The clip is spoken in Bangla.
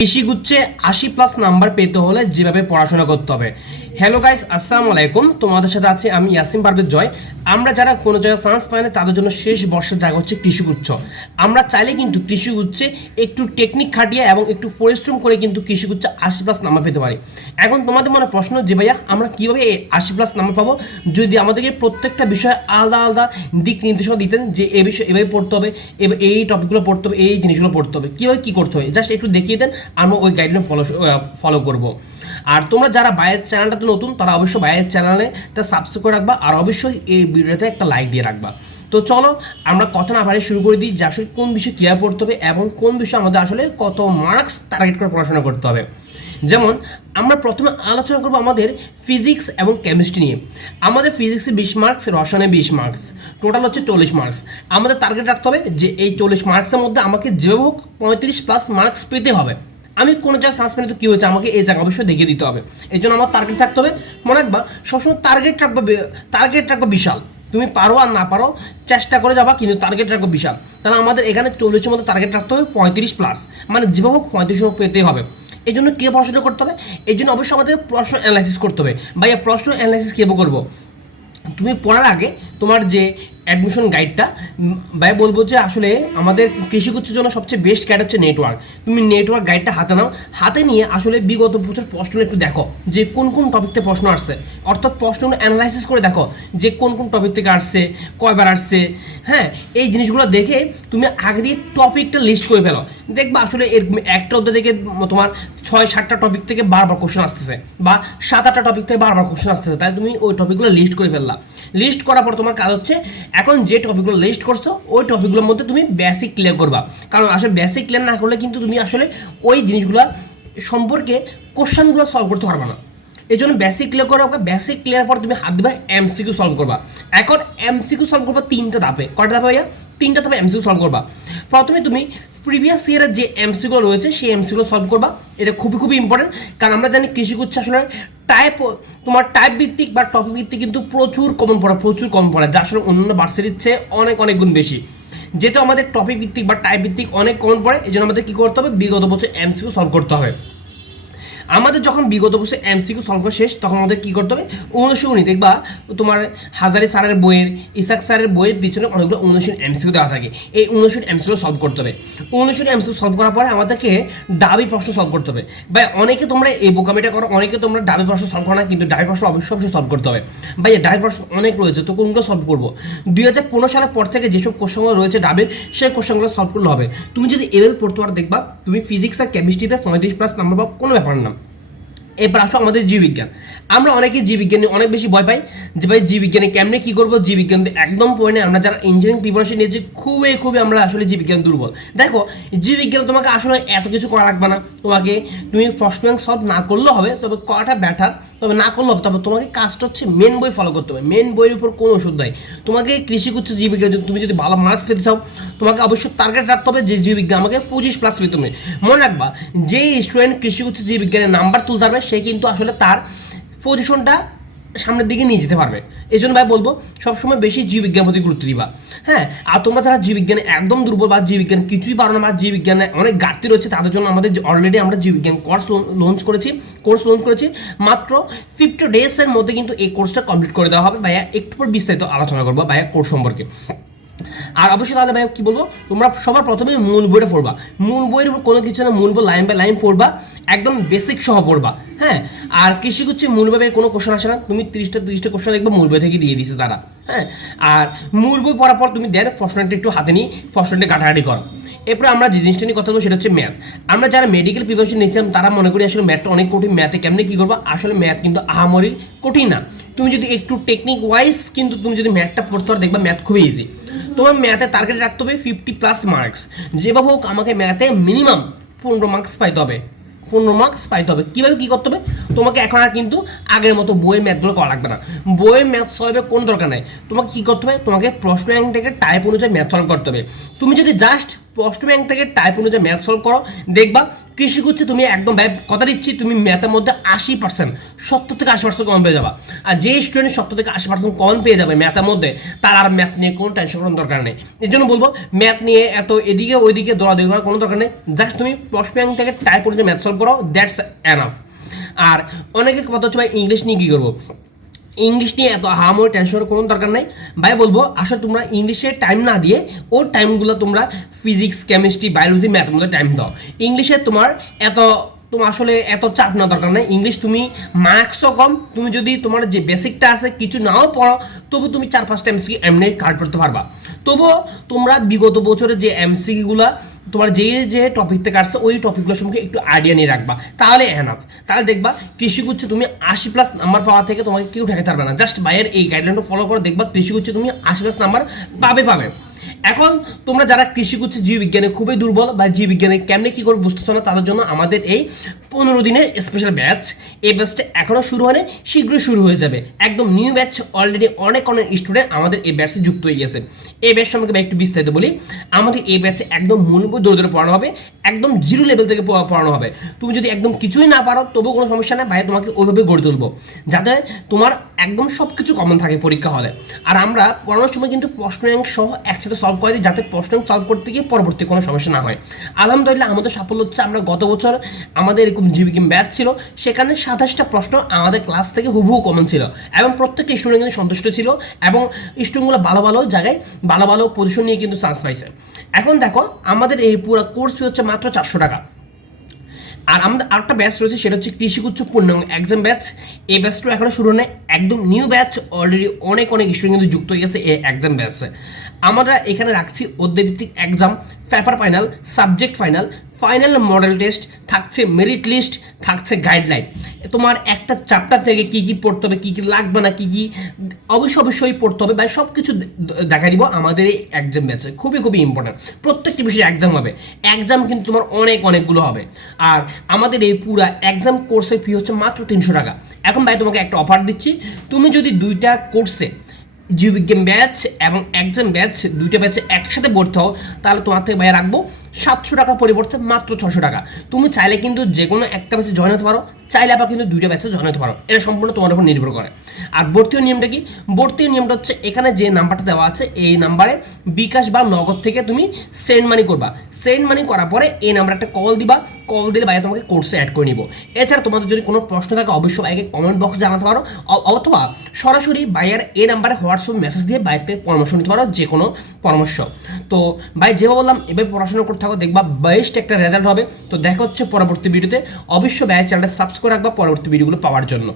কৃষি গুচ্ছে আশি প্লাস নাম্বার পেতে হলে যেভাবে পড়াশোনা করতে হবে। হ্যালো গাইস আসসালামু আলাইকুম তোমাদের সাথে আছি আমি ইয়াসিম পারভেজ জয় আমরা যারা কোনো জায়গায় চান্স পাই না, তাদের জন্য শেষ বর্ষের জায়গা হচ্ছে কৃষি গুচ্ছ আমরা চাইলে কিন্তু কৃষি গুচ্ছে একটু টেকনিক খাটিয়ে এবং একটু পরিশ্রম করে কিন্তু কৃষি গুচ্ছে আশি প্লাস নাম্বার পেতে পারি। এখন তোমাদের মনে প্রশ্ন যে ভাইয়া, আমরা কীভাবে এই আশি প্লাস নাম্বার পাবো? যদি আমাদেরকে প্রত্যেকটা বিষয়ে আলাদা আলাদা দিক নির্দেশনা দিতেন যে এই বিষয়ে এভাবে পড়তে হবে এই টপিকগুলো পড়তে হবে, এই জিনিসগুলো পড়তে হবে, কীভাবে কী করতে হবে জাস্ট একটু দেখিয়ে দেন, আমরা ওই গাইডলাইন ফলো ফলো করব। আর তোমরা যারা বাইরের চ্যানেলটাতে নতুন, তারা অবশ্যই বাইরের চ্যানেলটা সাবস্ক্রাইব করে রাখবা আর অবশ্যই এই ভিডিওতে একটা লাইক দিয়ে রাখবা। তো চলো, আমরা কথা না বাড়ি শুরু করে দিই যে আসলে কোন বিষয়ে কীভাবে পড়তে হবে এবং কোন বিষয়ে আমাদের আসলে কত মার্কস টার্গেট করে পড়াশোনা করতে হবে। যেমন, আমরা প্রথমে আলোচনা করব আমাদের ফিজিক্স এবং কেমিস্ট্রি নিয়ে। আমাদের ফিজিক্সে বিশ মার্কস রসায়নে বিশ মার্কস টোটাল হচ্ছে চল্লিশ মার্কস আমাদের টার্গেট রাখতে হবে যে এই চল্লিশ মার্কসের মধ্যে আমাকে যেভাবে হোক পঁয়ত্রিশ প্লাস মার্কস পেতে হবে। আমি কোনো জায়গায় পেলে তো কী হয়েছে? আমাকে এই জায়গা অবশ্যই দেখিয়ে দিতে হবে। এই জন্য আমার টার্গেট থাকতে হবে। মনে রাখবা, সবসময় টার্গেট রাখবা টার্গেট রাখবা বিশাল। তুমি পারো আর না পারো, চেষ্টা করে যাবা, কিন্তু টার্গেট রাখব বিশাল। তাহলে আমাদের এখানে চল্লিশের মধ্যে টার্গেট রাখতে হবে, পঁয়ত্রিশ প্লাস মানে যেভাবে হোক পঁয়ত্রিশ পেতেই হবে। এই জন্য কে পড়াশোনা করতে হবে? এই জন্য অবশ্যই আমাদের প্রশ্ন অ্যানালাইসিস করতে হবে। বা ভাইয়া, প্রশ্ন অ্যানালাইসিস কীভাবে করব? তুমি পড়ার আগে তোমার যে অ্যাডমিশন গাইডটা ভাই, বলব যে আসলে আমাদের কৃষিগুচ্ছের জন্য সবচেয়ে বেস্ট গাইড হচ্ছে নেটওয়ার্ক তুমি নেটওয়ার্ক গাইডটা হাতে নাও। হাতে নিয়ে আসলে বিগত বছর প্রশ্ন একটু দেখো। যে কোন কোন টপিক থেকে প্রশ্ন আসছে? অর্থাৎ প্রশ্নগুলো অ্যানালাইসিস করে দেখো যে কোন কোন টপিক থেকে আসছে, কয়বার আসছে হ্যাঁ? এই জিনিসগুলো দেখে তুমি আগে দিয়ে টপিকটা লিস্ট করে ফেলো। দেখবা আসলে এর একটা অধ্যায় থেকে তোমার ছয়, সাতটা টপিক থেকে বারবার কোশ্চেন আসতেছে বা সাত, আটটা টপিক থেকে বারবার কোশ্চেন আসতেছে। তাই তুমি ওই টপিকগুলো লিস্ট করে ফেললা। লিস্ট করার পর তোমার কাজ হচ্ছে, এখন যে টপিকগুলো লিস্ট করছ, ওই টপিকগুলোর মধ্যে তুমি বেসিক ক্লিয়ার করবা। কারণ আসলে বেসিক ক্লিয়ার না করলে কিন্তু তুমি আসলে ওই জিনিসগুলো সম্পর্কে কোশ্চেনগুলো সলভ করতে পারবে না। এই জন্য বেসিক ক্লিয়ার পর বেসিক ক্লিয়ার পর তুমি হাত দিবা এমসিকিউ সলভ করবা। এখন এমসিকিউ সলভ করবা তিনটা ধাপে। কয়টা ধাপে ভাইয়া? তিনটা ধাপে এমসিকিউ সলভ করবা। প্রথমে তুমি প্রিভিয়াস ইয়ারের যে এমসিগুলো রয়েছে, সেই এমসিগুলো সলভ করবা। এটা খুবই খুবই ইম্পর্টেন্ট কারণ আমরা জানি কৃষি আসলে টাইপ তোমার টাইপ ভিত্তিক বা টপিক ভিত্তিক কিন্তু প্রচুর কমন পড়া, প্রচুর কম পড়া যা আসলে অন্যান্য ভার্সিটির চেয়ে অনেক অনেক গুণ বেশি। যেটা আমাদের টপিক ভিত্তিক বা টাইপ ভিত্তিক অনেক কমন পড়ে এই জন্য আমাদের কী করতে হবে? বিগত বছর এমসিকিউ সলভ করতে হবে। আমাদের যখন বিগত বছর এমসিকিউ করা শেষ, তখন আমাদের কী করতে হবে? অনুশীলনী দেখবা? তোমার হাজারি স্যারের বইয়ের, ইসাক স্যারের বইয়ের পিছনে অনেকগুলো অনুশীলন এমসিকিউ দেওয়া থাকে। এই অনুশীলন এমসিকিউ সলভ করতে হবে। অনুশীলন এমসিকিউ সলভ করার পরে আমাদেরকে ডাবি প্রশ্ন সলভ করতে হবে। ভাই, অনেকে তোমরা এই বোকামিটা করো, অনেকে তোমরা ডাবি প্রশ্ন সলভ করো না, কিন্তু ডাবি প্রশ্ন অবশ্যই অবশ্যই সলভ করতে হবে। ভাই ডাবি প্রশ্ন অনেক রয়েছে, তো কোনগুলো সলভ করব? দুই হাজার পনেরো সালের পর থেকে যেসব কোশ্চেনগুলো রয়েছে ডাবের, সেই কোশ্চেনগুলো সলভ করলে হবে। তুমি যদি এভাবে পড়তে পারো, দেখবা, তুমি ফিজিক্স আর কেমিস্ট্রিতে পঁয়ত্রিশ প্লাস নাম্বার পাবো কোনো ব্যাপার না। এবার আসো আমাদের জীববিজ্ঞান। আমরা অনেকে নিয়ে অনেক বেশি ভয় পাই যে ভাই জীববিজ্ঞানে কেমনে কী করব? জীববিজ্ঞান একদম পড়ে নেই। আমরা যারা ইঞ্জিনিয়ারিং প্রিপারেশন নিয়েছি, খুবই খুবই আমরা আসলে জীববিজ্ঞান দুর্বল। দেখো, জীববিজ্ঞান তোমাকে আসলে এত কিছু করা লাগবে না। তোমাকে তুমি ফার্স্ট র্যাঙ্ক সলভ না করলেও হবে, তবে কটা ব্যাটার তবে না করলে হবে। তবে তোমাকে কাজটা হচ্ছে মেন বই ফলো করতে হবে। মেন বইয়ের উপর কোনো ওষুধ নাই। তোমাকে কৃষি করছে জীববিজ্ঞান তুমি যদি ভালো মার্কস পেতে চাও, তোমাকে অবশ্যই টার্গেট রাখতে হবে যে জীববিজ্ঞান। আমাকে পঁচিশ প্লাস পেতে হবে। মনে রাখবা, যেই স্টুডেন্ট কৃষি করছে জীববিজ্ঞানের নাম্বার তুলতে পারবে, সে কিন্তু আসলে তার পজিশনটা সামনের দিকে নিয়ে যেতে পারবে। এই জন্য ভাই বলব, সবসময় বেশি জীববিজ্ঞান প্রতি গুরুত্ব দিবা। হ্যাঁ আর তোমরা যারা জীববিজ্ঞানে একদম দুর্বল বা জীববিজ্ঞান কিছুই পারো না, বা জীববিজ্ঞানে অনেক ঘাটতি রয়েছে, তাদের জন্য আমাদের অলরেডি আমরা জীববিজ্ঞান কোর্স লঞ্চ করেছি কোর্স লঞ্চ করেছি, মাত্র ফিফটি ডেজের মধ্যে কিন্তু এই কোর্সটা কমপ্লিট করে দেওয়া হবে। ভাইয়া, একটু পর বিস্তারিত আলোচনা করব, ভাইয়া কোর্স সম্পর্কে। আর অবশ্যই তাহলে ভাই কি বলব? তোমরা সবার প্রথমে মূল বইটা পড়বা। মূল বইয়ের উপর কোনো কিছু না মূল বই লাইন বাই লাইন পড়বা। একদম বেসিক সহ পড়বা হ্যাঁ? আর কৃষি হচ্ছে মূল বইয়ের কোনো কোশ্চেন আসে না। তুমি তিরিশটা তিরিশটা কোশ্চেন দেখবে মূল বই থেকে দিয়ে দিছে তারা হ্যাঁ? আর মূল বই পড়ার পর তুমি দেন প্রশ্নটা একটু হাতে নিয়ে প্রশ্নটা ঘাটাঘাটি করো। এরপরে আমরা যে জিনিসটা নিয়ে কথা বলব সেটা হচ্ছে ম্যাথ আমরা যারা মেডিকেল প্রিপারেশন নিচ্ছিলাম তারা মনে করি আসলে ম্যাথটা অনেক কঠিন। ম্যাথে কেমনি কী করব? আসলে ম্যাথ কিন্তু আহামরি কঠিন না। তুমি যদি একটু টেকনিক ওয়াইজ কিন্তু তুমি যদি ম্যাথটা পড়তে পারো, দেখবা ম্যাথ খুবই ইজি তোমার ম্যাথে টার্গেট রাখতে হবে ফিফটি প্লাস মার্কস যেভাবে হোক, আমাকে ম্যাথে মিনিমাম পনেরো মার্কস পাইতে হবে। পনেরো মার্কস পাইতে হবে। কীভাবে কী করতে হবে? তোমাকে এখন আর কিন্তু আগের মতো বইয়ের ম্যাথগুলো করা লাগবে না। বইয়ের ম্যাথ সলভের কোনো দরকার নাই। তোমাকে কী করতে হবে? তোমাকে প্রশ্ন থেকে টাইপ অনুযায়ী ম্যাথ সলভ করতে হবে। তুমি যদি জাস্ট প্রশ্ন ব্যাংক থেকে টাইপ অনুযায়ী ম্যাথ সলভ করো। দেখবা, কৃষি করছে, তুমি একদম ভাই কথা দিচ্ছি, তুমি ম্যাথের মধ্যে আশি পার্সেন্ট সত্তর থেকে আশি পার্সেন্ট কমন পেয়ে যাবা। আর যে স্টুডেন্ট সত্তর থেকে আশি পার্সেন্ট কমন পেয়ে যাবে ম্যাথের মধ্যে, তার আর ম্যাথ নিয়ে কোনো টেনশন করার দরকার নেই। এই জন্য বলব ম্যাথ নিয়ে এত এদিকে ওইদিকে দৌড়াদৌড়ি করার কোনো দরকার নেই। জাস্ট তুমি প্রশ্ন ব্যাংক থেকে টাইপ অনুযায়ী ম্যাথ সলভ করো দ্যাটস এনাফ আর অনেকে কথা হচ্ছে ভাই ইংলিশ নিয়ে কী করব? ইংলিশ নিয়ে এত হামো টেনশনের কোনো দরকার নাই। ভাই, বলব আসলে তোমরা ইংলিশে টাইম না দিয়ে ওর টাইমগুলো তোমরা ফিজিক্স কেমিস্ট্রি বায়োলজি ম্যাথের মধ্যে টাইম দাও। ইংলিশে তোমার এত, তোমার আসলে এত চাপ না দরকার নাই। ইংলিশ তুমি মার্কসও কম, তুমি যদি তোমার যে বেসিকটা আছে কিছু নাও পড়ো, তবু তুমি চার পাঁচটা এমসি এমনি কার্ড করতে পারবা। তবুও তোমরা বিগত বছরে যে এমসিগুলা তোমার যে যে টপিক থেকে আসছে, ওই টপিকগুলো সম্পর্কে একটু আইডিয়া নিয়ে রাখবা। তাহলে এনাফ তাহলে দেখবা, কৃষিগুচ্ছে তুমি আশি প্লাস নাম্বার পাওয়া থেকে তোমাকে কেউ ঠেকে থাকবে না। জাস্ট বাইয়ের এই গাইডলাইনটা ফলো করে দেখবা, কৃষিগুচ্ছে তুমি আশি প্লাস নাম্বার পাবে পাবে। এখন তোমরা যারা কৃষি করছে জীববিজ্ঞানে খুবই দুর্বল বা জীববিজ্ঞানে কেমনে কী করে বুঝতেছো না, তাদের জন্য আমাদের এই পনেরো দিনের স্পেশাল ব্যাচ এই ব্যাচটা এখনও শুরু হয়নি, শীঘ্রই শুরু হয়ে যাবে। একদম নিউ ব্যাচ অলরেডি অনেক অনেক স্টুডেন্ট আমাদের এই ব্যাচে যুক্ত হয়ে গেছে। এই ব্যাচ সম্পর্কে আমি একটু বিস্তারিত বলি। আমাদের এই ব্যাচে একদম মূলভূত দৌড় দৌড়ে পড়ানো হবে, একদম জিরো লেভেল থেকে পড়ানো হবে। তুমি যদি একদম কিছুই না পারো, তবুও কোনো সমস্যা না ভাই তোমাকে ওইভাবে গড়ে তুলবো। যাতে তোমার একদম সব কিছু কমন থাকে পরীক্ষা হলে। আর আমরা পড়ানোর সময় কিন্তু প্রশ্ন অঙ্ক সহ একসাথে সলভ করে দিই, যাতে প্রশ্ন সলভ করতে গিয়ে পরবর্তী কোনো সমস্যা না হয়। আলহামদুলিল্লাহ আমাদের সাফল্য হচ্ছে আমরা গত বছর আমাদের এরকম জীবিকা ব্যাচ ছিল, সেখানে সাতাশটা প্রশ্ন আমাদের ক্লাস থেকে হুবহু কমন ছিল এবং প্রত্যেকটা স্টুডেন্ট কিন্তু সন্তুষ্ট ছিল এবং স্টুডেন্টগুলো ভালো ভালো জায়গায় ভালো ভালো পজিশন নিয়ে কিন্তু চান্স পাইছে। এখন দেখো, আমাদের এই পুরো কোর্স ফি হচ্ছে মাত্র চারশো টাকা। আর আমাদের আরেকটা ব্যাচ রয়েছে, সেটা হচ্ছে কৃষিগুচ্ছ পূর্ণাঙ্গ এক্সাম ব্যাচ এই ব্যাচটা এখনও শুরু নেই একদম নিউ ব্যাচ অলরেডি অনেক অনেক স্টুডেন্ট কিন্তু যুক্ত হয়ে গেছে এই এক্সাম ব্যাচে আমরা এখানে রাখছি অধ্যায়ভিত্তিক exam paper final subject final final model test থাকছে মেরিট লিস্ট থাকছে গাইডলাইন তোমার একটা চ্যাপ্টার থেকে কি কি পড়তে হবে, কী কী লাগবে না, কি কী অবশ্যই অবশ্যই পড়তে হবে, বা সব কিছু দেখা দিব আমাদের এই এক্সাম ব্যাচে খুবই খুবই ইম্পর্ট্যান্ট প্রত্যেকটি বিষয়ে এক্সাম হবে। এক্সাম কিন্তু তোমার অনেক, অনেকগুলো হবে। আর আমাদের এই পুরা এক্সাম কোর্সের ফি হচ্ছে মাত্র তিনশো টাকা। এখন ভাই তোমাকে একটা অফার দিচ্ছি। তুমি যদি দুইটা কোর্সে জীববিজ্ঞান ব্যাচ এবং এক্সাম ব্যাচ দুইটা ব্যাচে একসাথে ভর্তি হও, তাহলে তোমার থেকে ভাইয়া রাখব সাতশো টাকা পরিবর্তে মাত্র ছশো টাকা। তুমি চাইলে কিন্তু যে কোনো একটা ব্যাচে জয়েন হতে পারো, চাইলে আবার কিন্তু দুইটা ব্যাচে জয়েন হতে পারো। এটা সম্পূর্ণ তোমার উপর নির্ভর করে। আর ভর্তির নিয়মটা কি? ভর্তির নিয়মটা হচ্ছে এখানে যে নাম্বারটা দেওয়া আছে, এই নাম্বারে বিকাশ বা নগদ থেকে তুমি সেন্ড মানি করবা। সেন্ড মানি করার পরে এই নাম্বারে একটা কল দিবা। কল দিলে বাইরে তোমাকে কোর্সে অ্যাড করে নিব। এছাড়া তোমাদের যদি কোনো প্রশ্ন থাকে, অবশ্যই ভাইকে কমেন্ট বক্সে জানাতে পারো। অথবা সরাসরি বাইয়ের এই নাম্বারে হোয়াটসঅ্যাপ মেসেজ দিয়ে বাইর থেকে পরামর্শ নিতে পারো যে কোনো পরামর্শ। তো ভাই, যেভাবে বললাম এবার পড়াশোনা করতে থাকো, দেখবা বেস্ট একটা রেজাল্ট হবে। তো দেখা হচ্ছে পরবর্তী ভিডিওতে অবশ্যই ভাইয়ের চ্যানেলটা সাবস্ক্রাইব রাখবা পরবর্তী ভিডিওগুলো পাওয়ার জন্য।